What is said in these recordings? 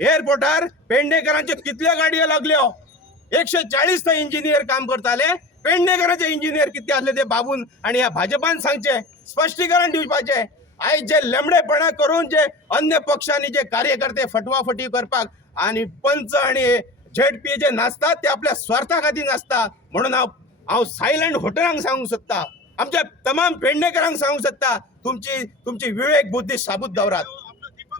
एअरपोर्टार पेडणेकरांचे कितल्यो गाडयो लागल्यो 140 थंय इंजिनियर काम करताले पेडणेकरांचे इंजिनियर कितले असले ते बाबून आणि ह्या भाजपान सांगचे स्पष्टीकरण दिवपाचे आयज जे लेमडेपणा करून जे अन्य पक्षांनी जे कार्यकर्ते फटवाफटी करपाक आणि पंच आणि झेडपी जे नाचतात ते आपल्या स्वार्था खातीर नाचता म्हणून हांव सायलंट होटलांक सांगूंक सोदता आमच्या तमाम पेडणेकरांक सांगूंक सोदता तुमची विवेक बुद्धी साबूत दवरात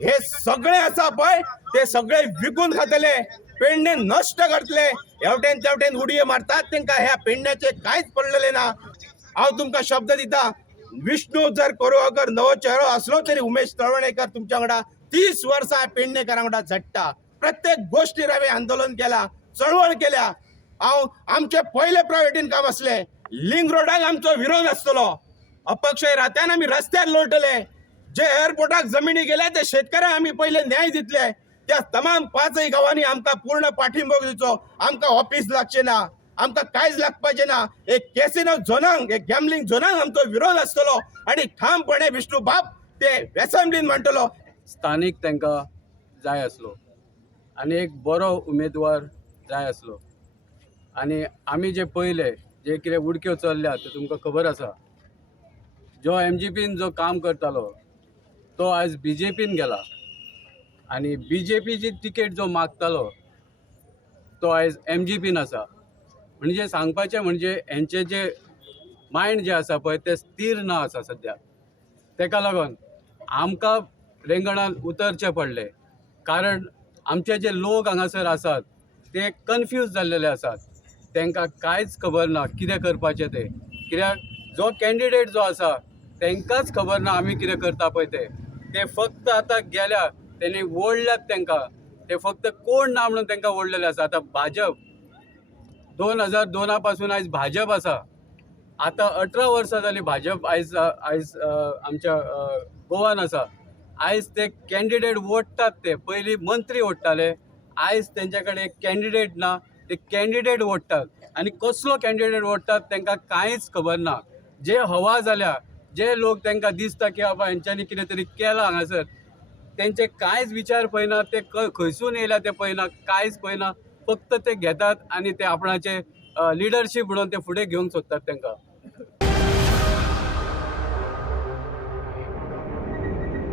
हे सगळे आसा पळय ते सगळे विकून खातले पेडणे नष्ट करतले हेवटेन तेवटेन उडये मारतात तांकां ह्या पेडण्याचे कांयच पडलेले ना हांव तुमकां शब्द दिता विष्णू जर कोरगांवकर नवो चेहरो असलो तरी उमेश तळवणेकर तुमच्या वांगडा 30 वर्सां पेडणेकारां वांगडा झडटा प्रत्येक गोष्टीर हांवें आंदोलन केला चळवळ केल्या हांव आमचे पयले प्रायवेटीन काम असले लिंक रोडाक आमचो विरोध आसतलो अपक्ष रात्यान आमी रस्त्यार लोळटले जे एअरपोर्टाक जमिनी गेल्या ते शेतकऱ्यांक आमी पहिले न्याय दितले त्या तमाम 5 गांवांनी आमकां पूर्ण पाठिंबो दिवचो आमकां ऑफिस लागचे ना आमकां कांयच लागपाचें ना एक कॅसिनो झोनाक एक गॅमलिंग झोनाक आमचो विरोध आसतलो आणि ठामपणे विष्णू बाब ते असेंब्लीन म्हणटलो स्थानिक तांकां जाय आसलो आनी एक बरो उमेदवार जाय आसलो आनी आमी जे पयले जे कितें उडक्यो चल्ल्या ते तुमकां खबर आसा जो MGPन जो काम करतालो तो आयज BJPन गेला आनी BJPची तिकेट जो मागतालो तो आयज MGPन आसा म्हणजे सांगपाचें म्हणजे हेंचे जे मायंड जे आसा पळय ते स्थिर ना आसा सद्या तेका लागून आमकां रिंगणान उतरचें पडलें कारण आमचे जे लोक हांगासर आसात ते कन्फ्यूज जाल्लेले आसात तांकां कांयच खबर ना कितें करपाचें तें कित्याक जो कॅन्डिडेट जो आसा तांकांच खबर ना आमी कितें करता पळय ते फक्त आतां गेल्या तेणी ओडल्यात तांकां ते फक्त कोण ना म्हणून तांकां ओडलेले आसा आतां भाजप 2002 पासून आयज भाजप आसा आतां 18 वर्सां जालीं भाजप आयज आमच्या गोवान आसा आयज ते कॅन्डिडेट ओडटात ते पयलीं मंत्री ओडटाले आयज तेंचे कडेन एक कॅन्डिडेट ना ते कॅन्डिडेट ओडटात आनी कसलो कॅन्डिडेट ओडटात तांकां कांयच खबर ना जे हवा जाल्या जे लोक तांकां दिसता की बाबा हेंच्यांनी कितें तरी केलां हांगासर तेंचे कांयच विचार पळयना ते खंयसून येयल्या ते पळयना कांयच पळयना फक्त ते घेतात आनी ते आपणाचे लिडरशीप म्हणून ते फुडें घेवंक सोदतात तांकां